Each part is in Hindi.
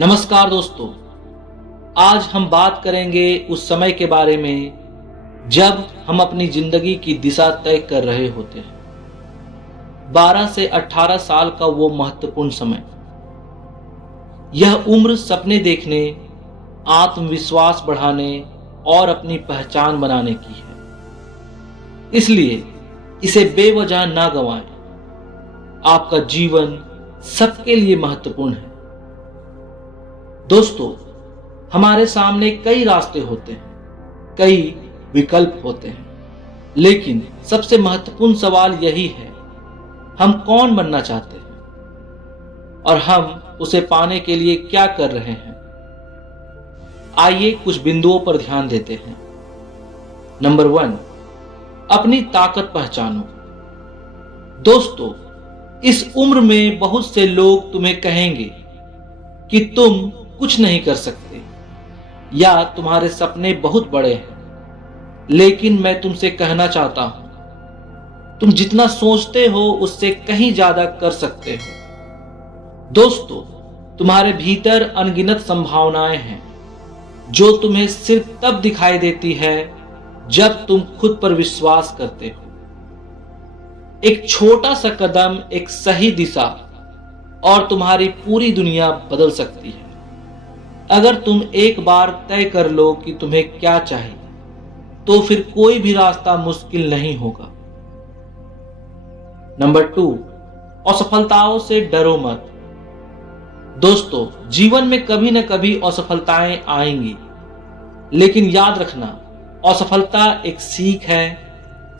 नमस्कार दोस्तों। आज हम बात करेंगे उस समय के बारे में जब हम अपनी जिंदगी की दिशा तय कर रहे होते हैं। 12 से 18 साल का वो महत्वपूर्ण समय, यह उम्र सपने देखने, आत्मविश्वास बढ़ाने और अपनी पहचान बनाने की है। इसलिए इसे बेवजह ना गंवाएं। आपका जीवन सबके लिए महत्वपूर्ण है। दोस्तों, हमारे सामने कई रास्ते होते हैं, कई विकल्प होते हैं, लेकिन सबसे महत्वपूर्ण सवाल यही है, हम कौन बनना चाहते हैं और हम उसे पाने के लिए क्या कर रहे हैं। आइए कुछ बिंदुओं पर ध्यान देते हैं। नंबर 1, अपनी ताकत पहचानो। दोस्तों, इस उम्र में बहुत से लोग तुम्हें कहेंगे कि तुम कुछ नहीं कर सकते या तुम्हारे सपने बहुत बड़े हैं, लेकिन मैं तुमसे कहना चाहता हूं, तुम जितना सोचते हो उससे कहीं ज्यादा कर सकते हो। दोस्तों, तुम्हारे भीतर अनगिनत संभावनाएं हैं जो तुम्हें सिर्फ तब दिखाई देती है जब तुम खुद पर विश्वास करते हो। एक छोटा सा कदम, एक सही दिशा और तुम्हारी पूरी दुनिया बदल सकती है। अगर तुम एक बार तय कर लो कि तुम्हें क्या चाहिए, तो फिर कोई भी रास्ता मुश्किल नहीं होगा। नंबर 2, असफलताओं से डरो मत। दोस्तों, जीवन में कभी न कभी असफलताएं आएंगी, लेकिन याद रखना, असफलता एक सीख है,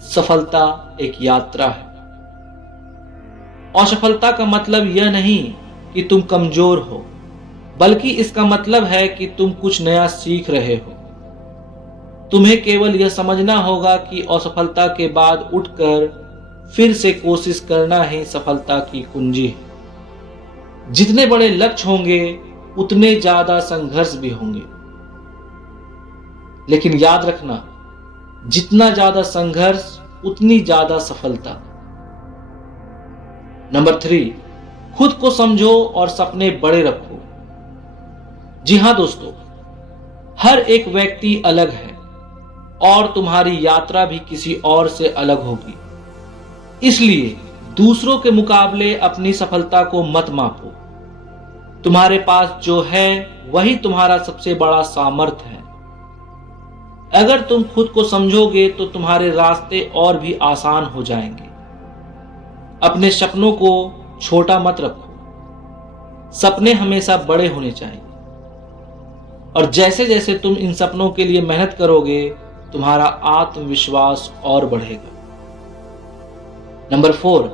सफलता एक यात्रा है। असफलता का मतलब यह नहीं कि तुम कमजोर हो, बल्कि इसका मतलब है कि तुम कुछ नया सीख रहे हो। तुम्हें केवल यह समझना होगा कि असफलता के बाद उठकर फिर से कोशिश करना ही सफलता की कुंजी है। जितने बड़े लक्ष्य होंगे उतने ज्यादा संघर्ष भी होंगे, लेकिन याद रखना, जितना ज्यादा संघर्ष उतनी ज्यादा सफलता। नंबर 3, खुद को समझो और सपने बड़े रखो। जी हां दोस्तों, हर एक व्यक्ति अलग है और तुम्हारी यात्रा भी किसी और से अलग होगी। इसलिए दूसरों के मुकाबले अपनी सफलता को मत मापो। तुम्हारे पास जो है वही तुम्हारा सबसे बड़ा सामर्थ्य है। अगर तुम खुद को समझोगे तो तुम्हारे रास्ते और भी आसान हो जाएंगे। अपने सपनों को छोटा मत रखो। सपने हमेशा बड़े होने चाहिए, और जैसे जैसे तुम इन सपनों के लिए मेहनत करोगे, तुम्हारा आत्मविश्वास और बढ़ेगा। नंबर 4,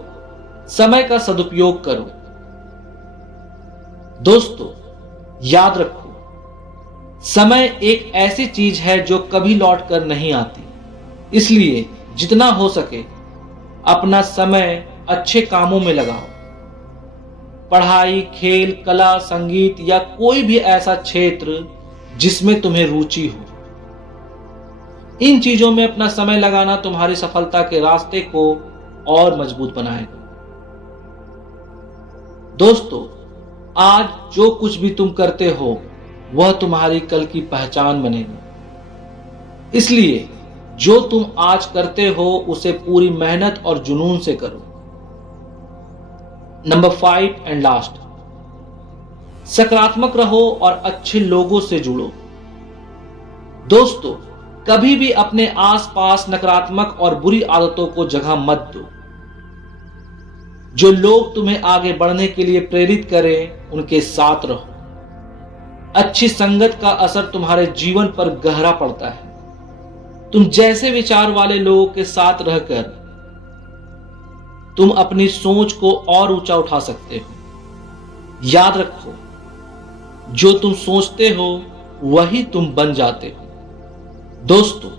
समय का सदुपयोग करो। दोस्तों, याद रखो, समय एक ऐसी चीज है जो कभी लौट कर नहीं आती। इसलिए जितना हो सके अपना समय अच्छे कामों में लगाओ। पढ़ाई, खेल, कला, संगीत या कोई भी ऐसा क्षेत्र जिसमें तुम्हें रुचि हो, इन चीजों में अपना समय लगाना तुम्हारी सफलता के रास्ते को और मजबूत बनाएगा। दोस्तों, आज जो कुछ भी तुम करते हो वह तुम्हारी कल की पहचान बनेगा। इसलिए जो तुम आज करते हो उसे पूरी मेहनत और जुनून से करो। नंबर 5 एंड लास्ट, सकारात्मक रहो और अच्छे लोगों से जुड़ो। दोस्तों, कभी भी अपने आसपास नकारात्मक और बुरी आदतों को जगह मत दो। जो लोग तुम्हें आगे बढ़ने के लिए प्रेरित करें, उनके साथ रहो। अच्छी संगत का असर तुम्हारे जीवन पर गहरा पड़ता है। तुम जैसे विचार वाले लोगों के साथ रहकर तुम अपनी सोच को और ऊंचा उठा सकते हो। याद रखो, जो तुम सोचते हो वही तुम बन जाते हो। दोस्तों,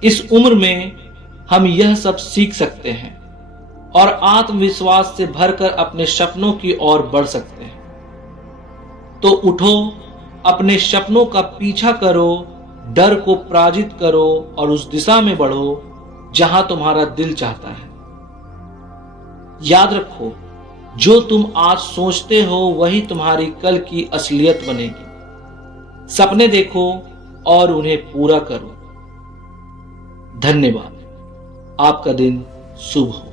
इस उम्र में हम यह सब सीख सकते हैं और आत्मविश्वास से भरकर अपने सपनों की ओर बढ़ सकते हैं। तो उठो, अपने सपनों का पीछा करो, डर को पराजित करो और उस दिशा में बढ़ो जहां तुम्हारा दिल चाहता है। याद रखो, जो तुम आज सोचते हो वही तुम्हारी कल की असलियत बनेगी। सपने देखो और उन्हें पूरा करो। धन्यवाद। आपका दिन शुभ हो।